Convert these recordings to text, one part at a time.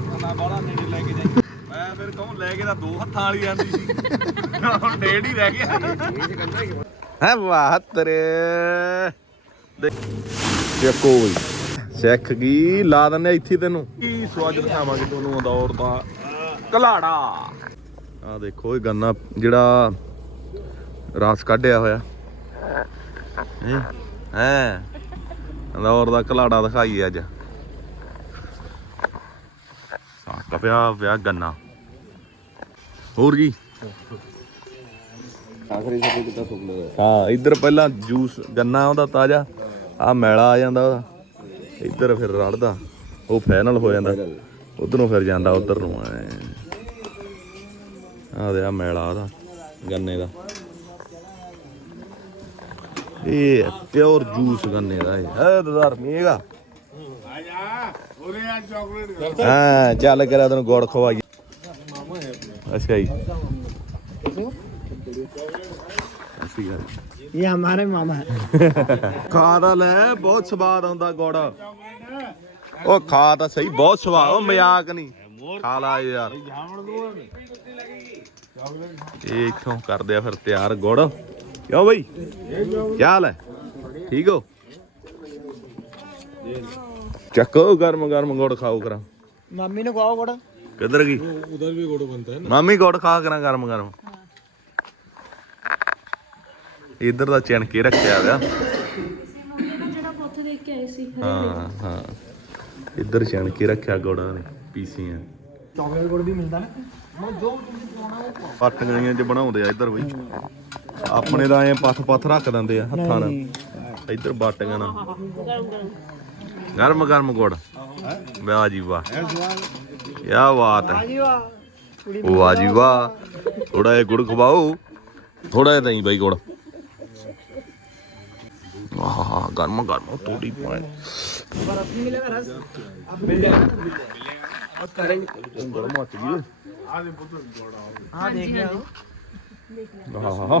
ਹੱਥ ਨਾਲ ਬਾਹਲਾ ਨੇੜੇ ਲੈ ਕੇ ਜਾਈ ਮੈਂ ਫਿਰ ਕਹੂੰ ਲੈ ਕੇ ਤਾਂ ਦੋ ਹੱਥਾਂ ਵਾਲੀ ਜਾਂਦੀ ਸੀ ਹੁਣ ਡੇਢ ਹੀ ਰਹਿ ਗਿਆ ਹੈ ਵਾਹ ਤਰੇ ਚੱਕੋ ਕੋਈ ਸਿੱਖ ਗਈ ਲਾ ਦਨੇ ਇੱਥੇ ਤੈਨੂੰ ਕੀ ਸਵਾਦ ਦਿਖਾਵਾਂਗੇ ਤੁਹਾਨੂੰ ਅੰਦੌਰ ਦਾ ਕਲਾੜਾ ਆ ਦੇਖੋ ਇਹ ਗੰਨਾ ਜਿਹੜਾ ਰਾਸ ਕੱਢਿਆ ਹੋਇਆ ਹੈ ਹੈ ਅੰਦੌਰ ਦਾ ਕਲਾੜਾ ਦਿਖਾਈਏ ਅੱਜ ਕਪਿਆ ਵਿਆ ਗੰਨਾ ਹੋਰ ਜੀ ਆਖਰੀ ਸਭ ਕਿਤਾ ਸੁਪਨਾ ਹੈ ਹਾਂ ਇੱਧਰ ਪਹਿਲਾਂ ਜੂਸ ਗੰਨਾ ਉਹਦਾ ਤਾਜ਼ਾ ਆ ਮੈਲਾ ਆ ਜਾਂਦਾ ਉਹਦਾ ਇੱਧਰ ਫਿਰ ਰੜਦਾ ਉਹ ਫਾਈਨਲ ਹੋ ਜਾਂਦਾ ਉਧਰੋਂ ਫਿਰ ਜਾਂਦਾ ਉਧਰ ਨੂੰ ਆ ਦੇ ਆ ਮੈਲਾ ਉਹਦਾ ਗੰਨੇ ਦਾ ਇਹ ਪਿਓਰ ਜੂਸ ਗੰਨੇ ਦਾ ਇਹ ਹੈ ਦਦਾਰ ਹਾਂ ਚੱਲ ਕਰਾ ਤੈਨੂੰ ਗੋੜ ਖਵਾ ਖਵਾਈ ਅੱਛਾ ਜੀ ਇਹ ਹਮਾਰੇ ਮਾਮਾ ਖਾ ਤਾਂ ਲੈ ਬਹੁਤ ਸਵਾਦ ਆਉਂਦਾ ਗੋੜ ਉਹ ਖਾ ਤਾਂ ਸਹੀ ਬਹੁਤ ਸਵਾਦ ਉਹ ਮਜ਼ਾਕ ਨਹੀਂ ਖਾ ਲਾ ਯਾਰ ਇਹ ਇੱਥੋਂ ਕਰਦੇ ਆ ਫਿਰ ਤਿਆਰ ਗੋੜ ਕਿਉਂ ਬਈ ਕੀ ਹਾਲ ਹੈ ਠੀਕ ਹੋ ਚੱਕੋ ਗਰਮ ਗਰਮ ਗੁੜ ਖਾਓ ਕਰਾਂ मम्मी ने खुआओ बड़ा ਕਿੱਧਰ ਗਈ उधर भी गुड़ बनता है ਮਾਮੀ ਗੁੜ ਖਾ ਕਰਾਂ ਗਰਮ ਗਰਮ ਇੱਧਰ ਦਾ ਚਿਣ ਕੇ ਰੱਖਿਆ ਹੋਇਆ ਜਿਹੜਾ ਪੁੱਤ ਦੇਖ ਕੇ ਆਏ ਸੀ ਹਾਂ ਹਾਂ ਇੱਧਰ ਛਣ ਕੇ ਰੱਖਿਆ ਗੋੜਾ ਨੇ ਪੀਸੀਆਂ चॉकलेट गुड़ भी मिलता है ना जो ਪੱਟ ਗਲੀਆਂ 'ਚ ਬਣਾਉਂਦੇ ਆ ਇੱਧਰ ਬਈ ਆਪਣੇ ਦਾ ਐ ਪੱਥ ਪੱਥ ਰੱਖ ਦਿੰਦੇ ਆ ਹੱਥਾਂ ਨਾਲ ਇੱਧਰ ਬਾਟੀਆਂ ਨਾਲ ਗਰਮ ਗਰਮ ਗਰਮ ਗਰਮ ਗੁੜ ਵਾਹ ਜੀ ਵਾਹ ਕੀ ਬਾਤ ਹੈ ਵਾਹ ਜੀ ਵਾਹ ਵਾਹ ਵਾਹ ਜੀ ਥੋੜਾ ਇਹ ਗੁੜ ਖਵਾਓ ਥੋੜਾ ਇਹ ਨਹੀਂ ਬਾਈ ਗੁੜ ਆਹਾ ਗਰਮ ਗਰਮ ਤੋੜੀ ਪਾਏ ਪਰ ਆਪਣੀ ਮਿਲੇਗਾ ਰਸ ਆਪ ਮਿਲ ਜਾਏਗਾ ਮਿਲ ਜਾਏਗਾ ਬਹੁਤ ਕਰਾਂਗੇ ਗਰਮ ਹੱਥ ਜੀ ਆ ਦੇ ਪੁੱਤ ਜੋੜਾ ਆ ਦੇਖ ਲਿਆ ਹਾਂ ਵਾਹ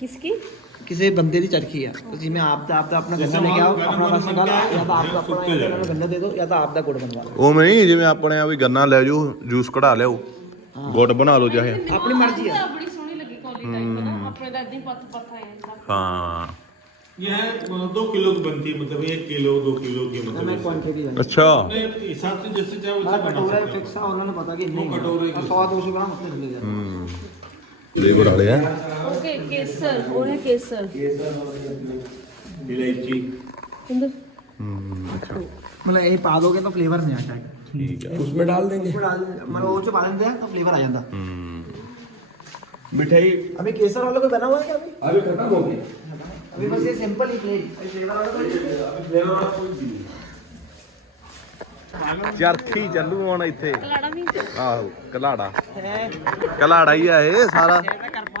किसकी किसी बंदे की चरखी है तो जिसमें आप आप अपना गन्ना लेके आओ अपना रस निकालो या तो आप अपना या तो गन्ना दे दो या तो आप दा गुड़ बनवा लो ਉਹ ਨਹੀਂ ਜਿਵੇਂ ਆਪਣੇ ਆ ਵੀ ਗੰਨਾ ਲੈ ਜਾਓ ਜੂਸ ਕਢਾ ਲਿਓ ਗੁੜ ਬਣਾ ਲਓ ਚਾਹੇ अपनी मर्जी है ਬੜੀ ਸੋਹਣੀ ਲੱਗੀ ਕੌਲੀ ਟਾਈਪ ਨਾ ਆਪਣੇ ਦਾ ਇਦਾਂ ਹੀ ਪੱਤ ਪੱਤ ਆ ਜਾਂਦਾ ਹਾਂ ये है मतलब दो किलो की बनती है मतलब एक किलो दो किलो की मतलब मैं ऐसे। क्वांटिटी ਅੱਛਾ अपने हिसाब से जैसे चाहे वैसे बना कटोरा सकते फिक्स है उन्होंने पता कि नहीं कटोरे की- सौ दो सौ ग्राम उसने ले लिया ਹੂੰ ਫਲੇਵਰ ਵਾਲੇ ਆ ਓਕੇ ਕੇਸਰ ਉਹ ਹੈ ਕੇਸਰ हो। इलायची ਇੰਦਰ ਹੂੰ ਅੱਛਾ मतलब यही पा दोगे तो फ्लेवर नहीं आता है ਠੀਕ ਹੈ उसमें डाल देंगे उसमें डाल मतलब वो जो पा देते हैं तो फ्लेवर आ जाता ਹੂੰ मिठाई अभी केसर वाला कोई बना हुआ है क्या अभी अभी खत्म हो गई अभी बस ये सिंपल ही प्लेन फ्लेवर वाला कोई ਚਰਖੀ ਚੱਲੂ ਹੁਣ ਇੱਥੇ ਕਲਾੜਾ ਵੀ ਆਹੋ ਕਲਾੜਾ है ਕਲਾੜਾ ਹੀ ਆ ਇਹ ਸਾਰਾ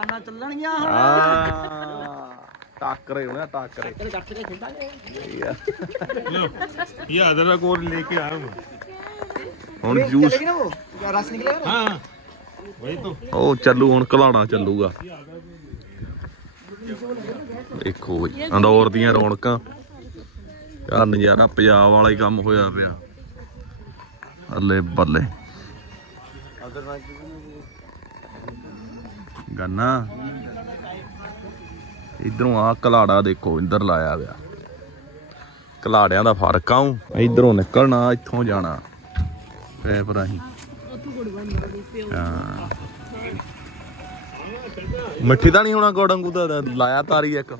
ਇਹਦਾ ਕਰ ਪਾਣਾ ਚੱਲਣ ਗਿਆ ਹੁਣ ਹਾਂ ਟਾਕਰੇ ਹੋਣਾ ਟਾਕਰੇ ਤੇਰੇ ਗੱਟ ਤੇ ਖੇਡਾਂਗੇ ਸਹੀ ਆ। ये अदरक और लेके आया हूँ ਹੁਣ ਜੂਸ चलेगी ना वो क्या रस निकलेगा ना हाँ वही तो ਉਹ ਚੱਲੂ ਹੁਣ ਕਲਾੜਾ ਚੱਲੂਗਾ ਦੇਖੋ ਬਈ ਅੰਦੌਰ ਦੀਆਂ ਰੌਣਕਾਂ ਆ ਨਜ਼ਾਰਾ ਪੰਜਾਬ ਵਾਲਾ ਹੀ ਕੰਮ ਹੋਇਆ ਪਿਆ ਅੱਲੇ ਬੱਲੇ ਗੰਨਾ ਇਧਰੋਂ ਆ ਕਲਾੜਾ ਦੇਖੋ ਇੰਦਰ ਲਾਇਆ ਹੋਇਆ ਕਲਾੜਿਆਂ ਦਾ ਫਰਕ ਆਉ ਇਧਰੋਂ ਨਿਕਲਣਾ ਇੱਥੋਂ ਜਾਣਾ ਪੈਪ ਰਾਹੀਂ ਮਿੱਠੀ ਤਾਂ ਨਹੀਂ ਹੋਣਾ ਗੋੜੰਗੂ ਦਾ ਲਾਇਆ ਤਾਰੀ ਇੱਕ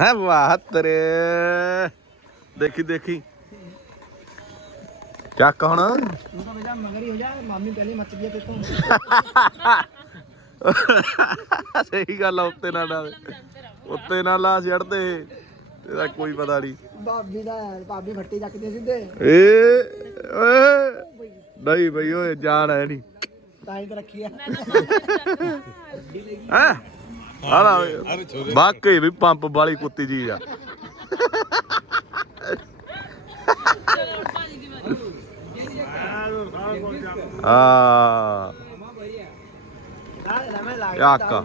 ਹੈ ਵਾਹ ਤਰੇ ਦੇਖੀ ਦੇਖੀ ਕਿਆ ਹੁਣ ਤੂੰ ਤਾਂ ਬਜਾ ਮਗਰੀ ਹੋ ਜਾ ਮਾਮੀ ਪਹਿਲੇ ਮੱਤ ਗਿਆ ਤੇ ਤੂੰ ਸਹੀ ਗੱਲ ਆ ਉੱਤੇ ਨਾ ਲਾ ਉੱਤੇ ਨਾ ਲਾ ਛੜਦੇ ਤੇਰਾ ਕੋਈ ਪਤਾ ਨਹੀਂ ਭਾਬੀ ਦਾ ਭਾਬੀ ਫੱਟੀ ਚੱਕਦੇ ਸਿੱਧੇ ਏ ਓਏ ਨਹੀਂ ਬਈ ਓਏ ਜਾਣ ਹੈ ਨਹੀਂ ਤਾਂ ਹੀ ਰੱਖੀ ਆ ਹਾਂ ਆਲਾ ਬਾਕੀ ਵੀ ਪੰਪ ਵਾਲੀ ਕੁੱਤੀ ਜੀ ਆ ਆ याका।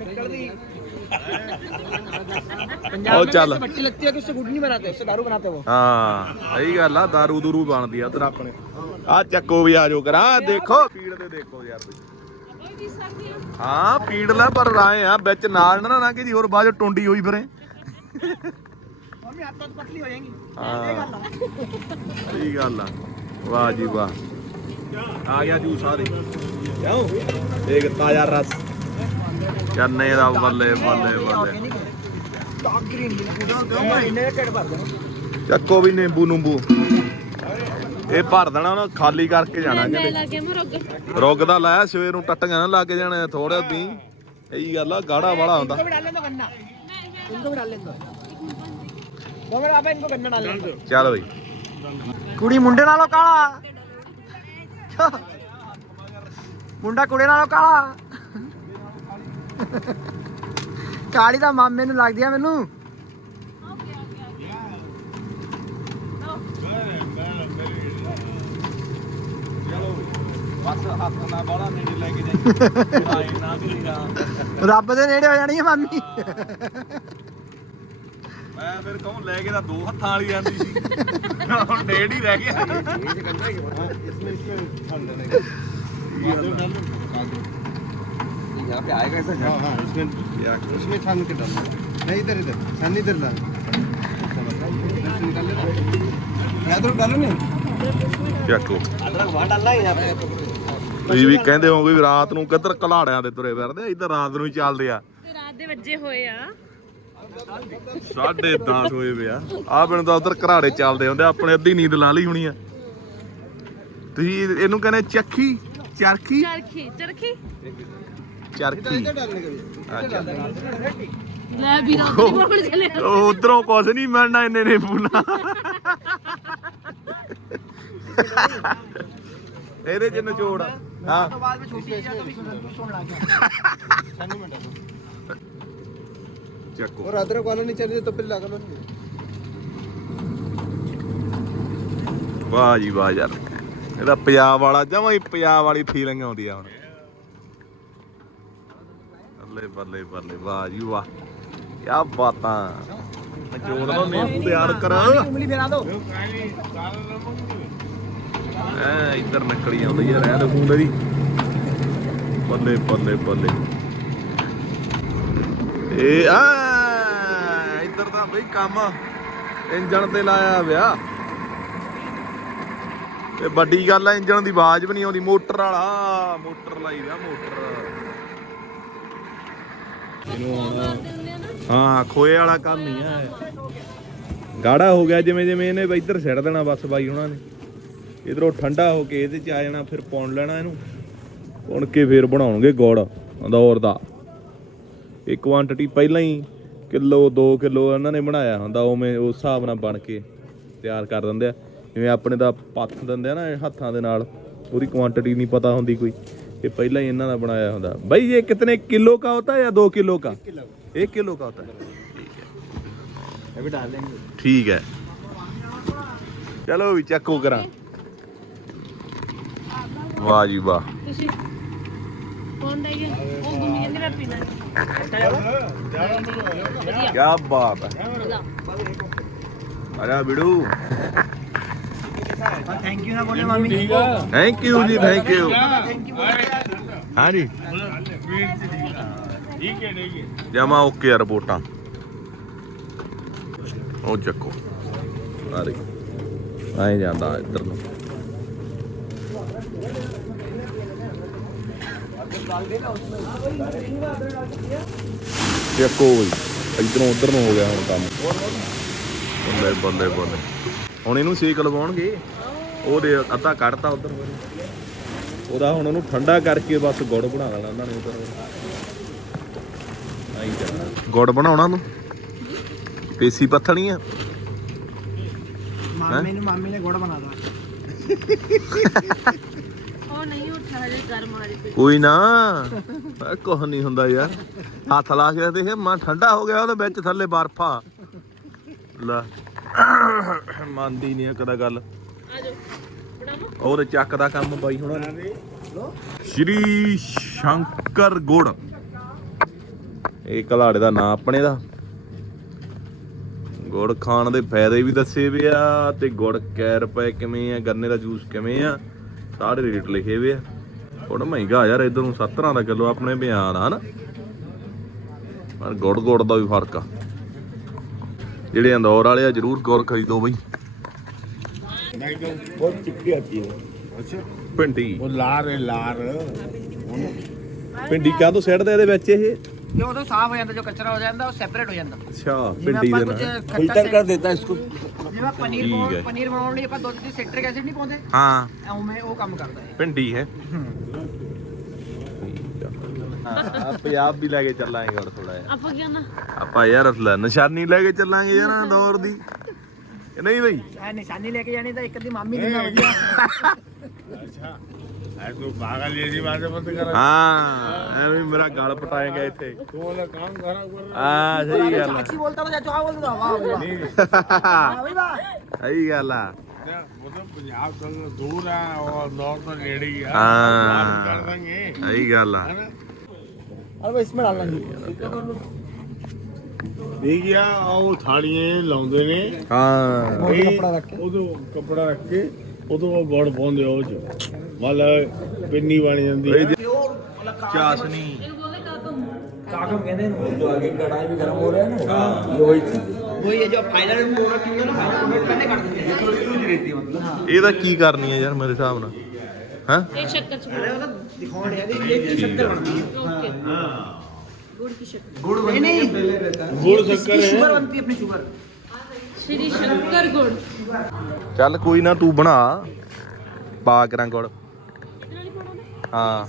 पंजाब और में चल। कैसे भट्टी लगती है कि उससे गुड़ नहीं बनाते उससे दारू बनाते वो ਹਾਂ ਸਹੀ ਗੱਲ ਆ दारू ਦੂਰੂ ਬਣਦੀ ਆ ਉਧਰ ਆਪਣੇ ਆ ਚੱਕੋ ਵੀ ਆ ਜਾਓ ਕਰਾ ਦੇਖੋ ਪੀੜ ਦੇ ਦੇਖੋ ਯਾਰ ਬਈ ਹਾਂ ਪੀੜ ਲੈ ਪਰ ਰਾਏ ਆ ਵਿੱਚ ਨਾਲ ਨਾ ਨਾ ਕਿ ਜੀ ਹੋਰ ਬਾਅਦ ਚੋਂ ਟੁੰਡੀ ਹੋਈ ਫਿਰੇ मम्मी हाथ तो पतली हो जाएंगी ਹਾਂ ਸਹੀ ਗੱਲ ਆ ਵਾਹ ਜੀ ਵਾਹ ਆ ਗਿਆ ਜੂਸ ਆ ਦੇ ਕਿਉਂ ਦੇਖ ਤਾਜ਼ਾ ਰਸ ਚੰਨੇ ਦਾ ਬੱਲੇ ਬੱਲੇ ਬੱਲੇ टॉप ग्रीन की पूरा होता है महीने का टेढ़ भर देना ਚੱਕੋ ਵੀ ਨਿੰਬੂ ਨੂੰਬੂ ਇਹ ਭਰ ਦੇਣਾ ਉਹਨਾਂ ਖਾਲੀ ਕਰਕੇ ਜਾਣਾ ਲੈ ਕਹਿੰਦੇ ਲਾ ਕੇ ਮਰੋਗ ਰੁੱਗ ਦਾ ਲਾਇਆ ਸਵੇਰ ਨੂੰ ਟੱਟੀਆਂ ਨਾ ਲੱਗ ਜਾਣੇ ਥੋੜਾ ਪੀ ਇਹੀ ਗੱਲ ਆ ਗਾੜਾ ਵਾਲਾ ਹੁੰਦਾ इनको भी डाल दो गन्ना इनको भी डाल दो दो मिनट आप इनको गन्ना डाल दो ਚੱਲ ਬਈ ਕੁੜੀ ਮੁੰਡੇ ਨਾਲੋਂ ਕਾਲਾ ਮੁੰਡਾ ਕੁੜੇ ਨਾਲੋਂ ਕਾਲਾ ਕਾਲੀ ਦਾ ਮਾਮੇ ਨੂੰ ਲੱਗਦੀ ਆ ਮੈਨੂੰ ਬਸ ਹੱਥ ਨਾਲ ਲੈ ਕੇ ਰੱਬ ਦੇ ਨੇੜੇ ਹੋ ਜਾਣੀ ਆ ਮਾਮੀ ਮੈਂ ਫਿਰ ਕਹੂੰ ਲੈ ਕੇ ਤਾਂ ਦੋ ਹੱਥਾਂ ਵਾਲੀ ਜਾਂਦੀ ਸੀ ਹੁਣ ਡੇਢ ਹੀ ਰਹਿ ਗਿਆ ਇਹ ਕੰਨਾ ਹੀ ਇਸ ਵਿੱਚ ਫੰਡ ਨਹੀਂ यहाँ पे आएगा ऐसा हाँ हाँ इसमें इसमें छान के डालना नहीं इधर इधर छान इधर ला याद रख डालो ना ਚੱਕੋ ਅਦਰਕ ਵਾ ਡਾਲਣਾ ਹੈ ਯਾਰ ਤੁਸੀਂ ਵੀ ਕਹਿੰਦੇ ਹੋਗੇ ਵੀ ਰਾਤ ਨੂੰ ਕਿੱਧਰ ਕਲਾੜਿਆਂ ਦੇ ਤੁਰੇ ਫਿਰਦੇ ਇੱਧਰ ਰਾਤ ਨੂੰ ਹੀ ਚੱਲਦੇ ਆ ਤੇ ਰਾਤ ਦੇ ਵੱਜੇ ਹੋਏ ਆ 10:30 ਹੋਏ ਵੇ ਆ ਆ ਬਿਨ ਤਾਂ ਉਧਰ ਘਰਾੜੇ ਚੱਲਦੇ ਹੁੰਦੇ ਆ, ਆਪਣੇ ਅੱਧੀ ਨੀਂਦ ਲਾ ਲਈ ਹੋਣੀ ਆ ਤੁਸੀਂ ਇਹਨੂੰ ਕਹਿੰਦੇ ਚੱਖੀ ਚਰਖੀ ਚਰਖੀ ਚਰਖੀ ਚਰਖੀ ਲੈ ਵੀ ਰਾਤ ਦੇ ਕੋਲ ਚਲੇ ਉਧਰੋਂ ਕੁਛ ਨਹੀਂ ਮਿਲਣਾ ਇੰਨੇ ਨੇ ਪੂਨਾ ਇਹਦੇ ਚ ਨਿਚੋੜ ਹਾਂ ਬਾਅਦ ਵਿੱਚ ਛੋਟੀ ਹੈ ਤਾਂ ਵੀ ਸੁਣ ਲੱਗ ਗਿਆ ਚੱਕੋ और अदरक वाला नहीं चाहिए तो फिर लगा लो ਵਾਹ ਜੀ ਵਾਹ ਯਾਰ ਇਹਦਾ ਪੰਜਾਬ ਵਾਲਾ ਜਮਾਂ ਹੀ ਪੰਜਾਬ ਵਾਲੀ ਫੀਲਿੰਗ ਆਉਂਦੀ ਆ ਹੁਣ ਬੱਲੇ ਬੱਲੇ ਬੱਲੇ ਵਾਹ ਜੀ ਵਾਹ ਕੀ ਬਾਤਾਂ ਜੋੜ ਦਾ ਨੇਮ ਤਿਆਰ ਕਰ ਉਂਗਲੀ ਫੇਰਾ ਦੋ ਐ ਇੱਧਰ ਨਕਲੀ ਆਉਂਦੀ ਯਾਰ ਇਹ ਲਖੂਨ ਦੀ ਬੱਲੇ ਬੱਲੇ ਬੱਲੇ ਏ ਆ ਇੱਧਰ ਤਾਂ ਬਈ ਕੰਮ ਇੰਜਣ ਤੇ ਲਾਇਆ ਵਿਆ ਤੇ ਵੱਡੀ ਗੱਲ ਆ ਇੰਜਣ ਦੀ ਆਵਾਜ਼ ਵੀ ਨਹੀਂ ਆਉਂਦੀ ਮੋਟਰ ਵਾਲਾ ਮੋਟਰ ਲਾਈ ਰਿਹਾ ਮੋਟਰ ਹਾਂ ਖੋਏ ਵਾਲਾ ਕੰਮ ਹੀ ਆ ਗਾੜਾ ਹੋ ਗਿਆ ਜਿਵੇਂ ਜਿਵੇਂ ਇਹਨੇ ਇੱਧਰ ਸਿੱਟ ਦੇਣਾ ਬਸ ਬਾਈ ਉਹਨਾਂ ਨੇ ਇਧਰੋਂ ਠੰਡਾ ਹੋ ਕੇ ਇਹਦੇ ਚ ਆ ਜਾਣਾ ਫਿਰ ਪਾਉਣ ਲੈਣਾ ਇਹਨੂੰ ਪੁਣ ਕੇ ਫਿਰ ਬਣਾਉਣਗੇ ਗੁੜ ਅੰਦੌਰ ਦਾ ਇਹ ਕੁਆਂਟੀਟੀ ਪਹਿਲਾਂ ਹੀ ਕਿਲੋ 2 ਕਿਲੋ ਇਹਨਾਂ ਨੇ ਬਣਾਇਆ ਹੁੰਦਾ ਉਵੇਂ ਉਸ ਹਿਸਾਬ ਨਾਲ ਬਣ ਕੇ ਤਿਆਰ ਕਰ ਦਿੰਦੇ ਆ ਜਿਵੇਂ ਆਪਣੇ ਦਾ ਪੱਥ ਦਿੰਦੇ ਆ ਨਾ ਇਹ ਹੱਥਾਂ ਦੇ ਨਾਲ ਉਹਦੀ ਕੁਆਂਟੀਟੀ ਨਹੀਂ ਪਤਾ ਹੁੰਦੀ ਕੋਈ ਇਹ ਪਹਿਲਾਂ ਹੀ ਇਹਨਾਂ ਦਾ ਬਣਾਇਆ ਹੁੰਦਾ ਭਾਈ ਇਹ ਕਿਤਨੇ ਕਿਲੋ का होता है या दो किलो का एक किलो का होता है अभी डाल देंगे ਠੀਕ ਹੈ ਚਲੋ ਵੀ ਚੱਕੋ ਕਰਾਂ ਵਾਹ ਜੀ ਵਾਹ ਤੁਸੀਂ ਕੌਣ ਦਾ ਗਿਆ ਉਹ ਗੁੰਮੀ ਕਹਿੰਦੀ ਮੈਂ ਪੀਣਾ ਵਧੀਆ ਕੀ ਬਾਤ ਹੈ ਮਜ਼ਾ ਅਰੇ ਬਿੜੂ ਥੈਂਕ ਯੂ ਨਾ ਬੋਲੇ ਮਾਮੀ ਥੈਂਕ ਯੂ ਜੀ ਥੈਂਕ ਯੂ ਹਾਂ ਜੀ ਠੀਕ ਹੈ ਠੀਕ ਹੈ ਜਮਾ ਓਕੇ ਰਿਪੋਰਟਾਂ ਉਹ ਚੱਕੋ ਆ ਰਹੀ ਆਏ ਜਾਂਦਾ ਇੱਧਰ ਨੂੰ ਚੱਕੋ ਇੱਧਰੋਂ ਉੱਧਰ ਨੂੰ ਹੋ ਗਿਆ ਹੁਣ ਕੰਮ ਬੰਦੇ ਬੰਦੇ ਬੰਦੇ ਹੁਣ ਇਹਨੂੰ ਸੇਕ ਲਵਾਉਣਗੇ ਉਹਦੇ ਅੱਧਾ ਕੱਢਤਾ ਉਧਰ ਉਹਦਾ ਹੁਣ ਉਹਨੂੰ ਠੰਡਾ ਕਰਕੇ ਬਸ ਗੁੜ ਬਣਾ ਲੈਣਾ ਉਹਨਾਂ ਨੇ ਉਧਰ ਆਈ ਜਾਣਾ ਗੁੜ ਬਣਾਉਣਾ ਨੂੰ ਪੇਸੀ ਪੱਥਣੀ ਆ ਮਾਮੇ ਨੂੰ ਮਾਮੇ ਨੇ ਗੁੜ ਬਣਾ ਉਹ ਨਹੀਂ ਕੋਈ ਨਾ ਕੋਹ ਨਹੀਂ ਹੁੰਦਾ ਯਾਰ ਹੱਥ ਲਾ ਕੇ ਦੇਖ ਮਾਂ ਠੰਡਾ ਹੋ ਗਿਆ ਉਹਦੇ ਵਿੱਚ ਥੱਲੇ ਬਰਫਾ ਲੈ ਮੰਨਦੀ ਨਹੀਂ ਕਦਾ ਗੱਲ ਉਹਦੇ ਚੱਕ ਦਾ ਕੰਮ ਬਾਈ ਹੁਣ ਸ਼੍ਰੀ ਸ਼ੰਕਰ ਗੁੜ ਇਹ ਕਲਾੜੇ ਦਾ ਨਾਂ ਆਪਣੇ ਦਾ ਗੁੜ ਖਾਣ ਦੇ ਫਾਇਦੇ ਵੀ ਦੱਸੇ ਵੇ ਆ ਤੇ ਗੁੜ ਕੈ ਰੁਪਏ ਕਿਵੇਂ ਆ ਗੰਨੇ ਦਾ ਜੂਸ ਕਿਵੇਂ ਆ ਸਾਰੇ ਰੇਟ ਲਿਖੇ ਵੇ ਆ ਹੁਣ ਮਹਿੰਗਾ ਯਾਰ ਇਧਰ ਨੂੰ 70 ਦਾ ਕਿਲੋ ਆਪਣੇ ਬਿਆਨ ਆ ਨਾ ਪਰ ਗੁੜ ਗੁੜ ਦਾ ਵੀ ਫਰਕ ਆ ਜਿਹੜੇ ਅੰਦੌਰ ਵਾਲੇ ਆ ਜਰੂਰ ਗੁੜ ਖਰੀਦੋ ਬਈ बहुत चिपकी आती है अच्छा ਭਿੰਡੀ वो लार है लार ਭਿੰਡੀ ਕਾਹ ਤੋਂ ਸਿੱਟਦੇ ਇਹਦੇ ਵਿੱਚ ਇਹ ਜੋ ਉਦੋਂ ਸਾਫ਼ ਹੋ ਜਾਂਦਾ ਜੋ ਕਚਰਾ ਹੋ ਜਾਂਦਾ ਉਹ ਸੈਪਰੇਟ ਹੋ ਜਾਂਦਾ ਅੱਛਾ ਜਿਵੇਂ ਭਿੰਡੀ ਆਪਾਂ ਦੇ ਕੁਝ ਨਾਲ ਖੱਟਾ कर देता है इसको ਜਿਵੇਂ ਪਨੀਰ ਠੀਕ ਬਣਾਉਣ ਹੈ। ਪਨੀਰ ਬਣਾਉਣ ਲਈ ਆਪਾਂ ਦੁੱਧ ਦੀ ਸਿਟਰਿਕ ਐਸਿਡ ਨਹੀਂ ਪਾਉਂਦੇ ਹਾਂ ਉਵੇਂ ਉਹ ਕੰਮ ਕਰਦਾ ਹੈ ਭਿੰਡੀ ਹੈ ਆ ਪੰਜਾਬ ਵੀ ਲੈ ਕੇ ਚੱਲਾਂਗੇ ਹੋਰ ਥੋੜਾ ਜਿਹਾ ਆਪਾਂ ਕੀ ਨਾ ਆਪਾਂ ਯਾਰ ਲੈ ਨਿਸ਼ਾਨੀ ਲੈ ਕੇ ਚੱਲਾਂਗੇ ਯਾਰ ਦੌਰ ਦੀ ਕਿ ਨਹੀਂ ਬਈ ਐ ਨਿਸ਼ਾਨੀ ਲੈ ਕੇ ਜਾਣੀ ਤਾਂ ਇੱਕ ਦੀ ਮਾਮੀ ਦਿੰਦਾ ਵਧੀਆ ਅੱਛਾ ਐ ਤੂੰ ਪਾਗਲ ਜੀ ਦੀ ਬਾਤ ਮਤ ਕਰ ਹਾਂ ਐ ਵੀ ਮੇਰਾ ਗਾਲ ਪਟਾਏਗਾ ਇੱਥੇ ਤੂੰ ਕੰਮ ਕਰਾ ਕਰ ਆ ਸਹੀ ਗੱਲ ਆ ਅੱਛੀ ਬੋਲਦਾ ਤਾਂ ਚਾਹ ਬੋਲਦਾ ਵਾਹ ਵਾਹ ਨਹੀਂ ਸਹੀ ਗੱਲ ਆ ਮਤਲਬ ਪੰਜਾਬ ਤੋਂ ਦੂਰ ਆ ਔਰ ਨੌਰਥ ਤੋਂ ਨੇੜੇ ਹੀ ਆ ਹਾਂ ਕਰ ਦਾਂਗੇ ਸਹੀ ਗੱਲ ਆ ਅਰੇ ਇਸ ਵਿੱਚ ਡਾਲ ਲਾਂਗੇ डालना नहीं देखिए ਉਹ ਥਾਲੀਆਂ ਲਾਉਂਦੇ ਨੇ ਹਾਂ ਉਹ ਕੱਪੜਾ ਰੱਖ ਕੇ ਉਦੋਂ ਕੱਪੜਾ ਰੱਖ ਕੇ ਉਦੋਂ ਉਹ ਗੁੜ ਪਾਉਂਦੇ ਆ ਉਹ ਚ ਮਤਲਬ ਪਿੰਨੀ ਬਣ ਜਾਂਦੀ ਹੈ ਚਾਸਨੀ ਇਹ ਬੋਲੇ ਕਾਕਮ ਕਾਗਮ ਕਹਿੰਦੇ ਨੇ जो आगे कढ़ाई भी गर्म हो रहा है ना ये वही चीज है ਉਹ ਇਹ ਜੋ ਫਾਈਨਲ ਪ੍ਰੋਡਕਟ ਹੁੰਦਾ ਨਾ ਫਾਈਨਲ ਪ੍ਰੋਡਕਟ ਪਹਿਲੇ ਕੱਢ ਦਿੰਦੇ ਨੇ थोड़ी सूज रहती है मतलब ਇਹਦਾ ਕੀ ਕਰਨੀ ਹੈ ਯਾਰ ਮੇਰੇ ਹਿਸਾਬ ਨਾਲ ਹਾਂ ਇਹ ਸ਼ੱਕਰ ਚ ਅਰੇ ਉਹ ਤਾਂ ਦਿਖਾਉਣ ਯਾਰ ਇਹ ਇਹ ਕੀ ਸ਼ੱਕਰ ਬਣਦੀ है ਓਕੇ ਗੁੜ ਕੀ ਸ਼ੱਕਰ गुड़ नहीं नहीं ਗੁੜ इसकी ਸ਼ੱਕਰ शुगर ਹੈ बनती है अपनी शुगर ਸ਼੍ਰੀ ਸ਼ੰਕਰ ਗੁੜ ਚੱਲ ਕੋਈ ਨਾ ਤੂੰ ਬਣਾ ਪਾ ਕਰਾਂ ਗੁੜ ਇਹਦੇ ਨਾਲ ਹੀ ਬਣਾਉਣਾ ਹਾਂ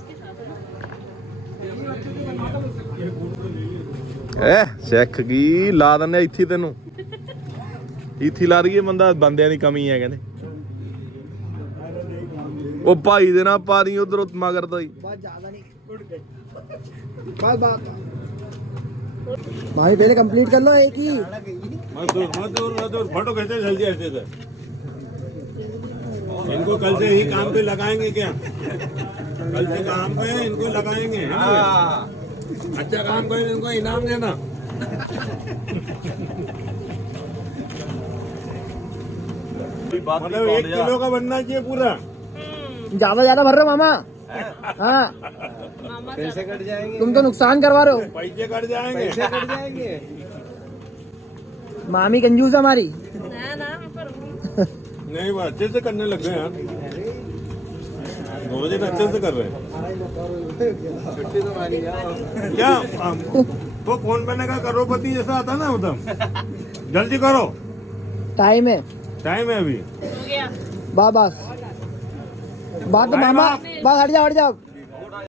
ਐ ਸਿੱਖ ਗਈ ਲਾ ਦਿੰਦੇ ਆ ਇੱਥੇ ਤੈਨੂੰ ਇੱਥੇ ਲਾ ਰਹੀਏ ਬੰਦਾ ਬੰਦਿਆਂ ਦੀ ਕਮੀ ਹੈ ਕਹਿੰਦੇ ਉਹ ਭਾਈ ਦੇ ਨਾਲ ਪਾਰੀ ਉਧਰ ਮਗਰ ਤੋਂ ਹੀ बहुत ज्यादा नहीं बस बात भाई पहले कंप्लीट कर लो एक ही फोटो कैसे जल्दी ऐसे थे इनको कल से ही काम पे लगाएंगे क्या कल से काम पे इनको लगाएंगे है ना अच्छा काम करें इनको इनाम देना मतलब एक किलो का बनना चाहिए पूरा ज्यादा ज्यादा भर रहे मामा हाँ पैसे कट जाएंगे तुम तो नुकसान करवा रहे हो पैसे कट जाएंगे पैसे कट जाएंगे मामी कंजूस हमारी ना ना नहीं वो अच्छे से करने लग गए यार दो बजे अच्छे से कर रहे हैं क्या वो फोन पे का करोड़पति जैसा आता ना उधम जल्दी करो टाइम है टाइम है अभी बाबा બાદ મામા બસ હટ જાઓ હટ જાઓ